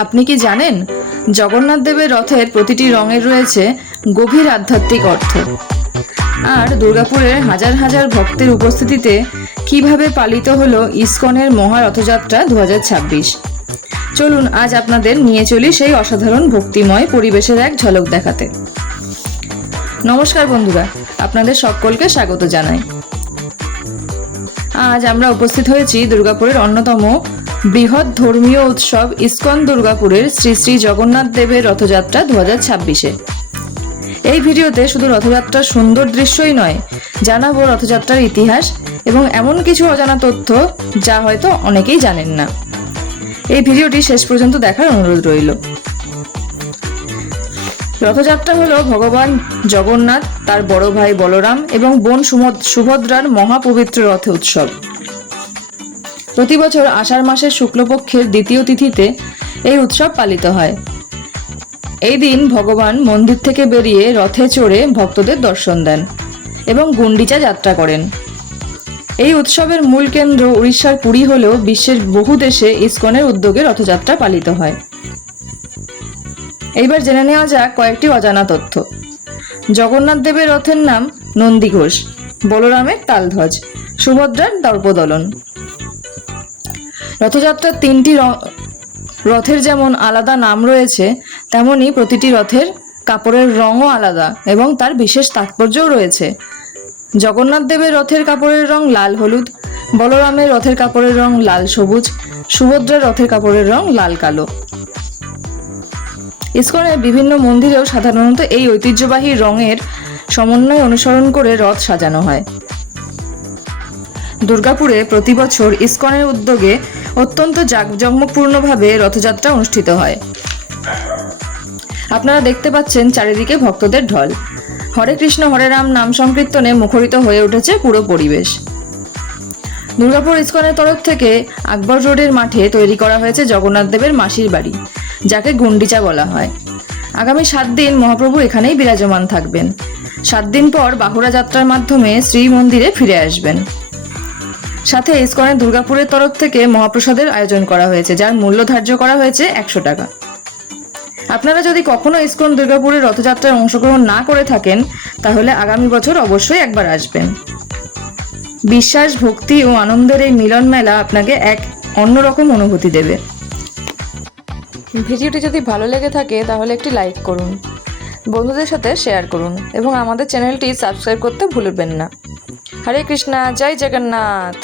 আপনি কি জানেন জগন্নাথ দেবের রথের প্রতিটি রঙের রয়েছে গভীর আধ্যাত্মিক অর্থ। আর দুর্গাপুরের হাজার হাজার ভক্তের উপস্থিতিতে কিভাবে পালিত হলো ইসকনের মহা রথযাত্রা 2026। চলুন আজ আপনাদের নিয়ে চলি সেই অসাধারণ ভক্তিময় পরিবেশের এক ঝলক দেখাতে। নমস্কার বন্ধুরা, আপনাদের সকলকে স্বাগত জানাই। আজ আমরা উপস্থিত হয়েছি দুর্গাপুরের অন্যতম বৃহৎ ধর্মীয় উৎসব ইসকন দুর্গাপুরের শ্রী শ্রী জগন্নাথ দেবের রথযাত্রা 2026-এ। এই ভিডিওতে শুধু রথযাত্রার সুন্দর দৃশ্যই নয়, জানাবো রথযাত্রার ইতিহাস এবং এমন কিছু অজানা তথ্য যা হয়তো অনেকেই জানেন না। এই ভিডিওটি শেষ পর্যন্ত দেখার অনুরোধ রইল। রথযাত্রা হলো ভগবান জগন্নাথ, তার বড় ভাই বলরাম এবং বোন সুভদ্রার মহাপবিত্র রথ উৎসব। প্রতি বছর আষাঢ় মাসের শুক্লপক্ষের দ্বিতীয় তিথিতে এই উৎসব পালিত হয়। এই দিন ভগবান মন্দির থেকে বেরিয়ে রথে চড়ে ভক্তদের দর্শন দেন এবং গুন্ডিচা যাত্রা করেন। এই উৎসবের মূল কেন্দ্র উড়িষ্যার পুরী হলেও বিশ্বের বহু দেশে ইসকনের উদ্যোগে রথযাত্রা পালিত হয়। এইবার জেনে নেওয়া যাক কয়েকটি অজানা তথ্য। জগন্নাথ দেবের রথের নাম নন্দীঘোষ, বলরামের তালধ্বজ, সুভদ্রার দর্পদলন। রথযাত্রার তিনটি রথের যেমন আলাদা নাম রয়েছে, তেমনি প্রতিটি রথের কাপড়ের রঙও আলাদা এবং তার বিশেষ তাৎপর্যও রয়েছে। জগন্নাথ দেবের রথের কাপড়ের রং লাল হলুদ, বলরামের রথের কাপড়ের রং লাল সবুজ, সুভদ্রার রথের কাপড়ের রং লাল কালো। ইসকনের বিভিন্ন মন্দিরেও সাধারণত এই ঐতিহ্যবাহী রঙের সমন্বয় অনুসরণ করে রথ সাজানো হয়। দুর্গাপুরে প্রতি বছর ইসকনের উদ্যোগে অত্যন্ত জাঁকজমকপূর্ণভাবে রথযাত্রা অনুষ্ঠিত হয়। আপনারা দেখতে পাচ্ছেন চারিদিকে ভক্তদের ঢল। হরে কৃষ্ণ হরে রাম নাম সংকীর্তনে মুখরিত হয়ে উঠেছে পুরো পরিবেশ। দুর্গাপুর ইসকনের তরফ থেকে আকবর রোডের মাঠে তৈরি করা হয়েছে জগন্নাথ দেবের মাসির বাড়ি, যাকে গুন্ডিচা বলা হয়। আগামী 7 দিন মহাপ্রভু এখানেই বিরাজমান থাকবেন। 7 দিন পর বাহুড়া যাত্রার মাধ্যমে শ্রী মন্দিরে ফিরে আসবেন। সাথে ইসকনের দুর্গাপুরের তরফ থেকে মহাপ্রসাদের আয়োজন করা হয়েছে, যার মূল্য ধার্য করা হয়েছে 100 টাকা। আপনারা যদি কখনো ইসকন দুর্গাপুরের রথযাত্রায় অংশগ্রহণ না করে থাকেন, তাহলে আগামী বছর অবশ্যই একবার আসবেন। বিশ্বাস, ভক্তি ও আনন্দের এই মিলন মেলা আপনাকে এক অন্যরকম অনুভূতি দেবে। ভিডিওটি যদি ভালো লেগে থাকে তাহলে একটি লাইক করুন, বন্ধুদের সাথে শেয়ার করুন এবং আমাদের চ্যানেলটি সাবস্ক্রাইব করতে ভুলবেন না। হরে কৃষ্ণা, জয় জগন্নাথ।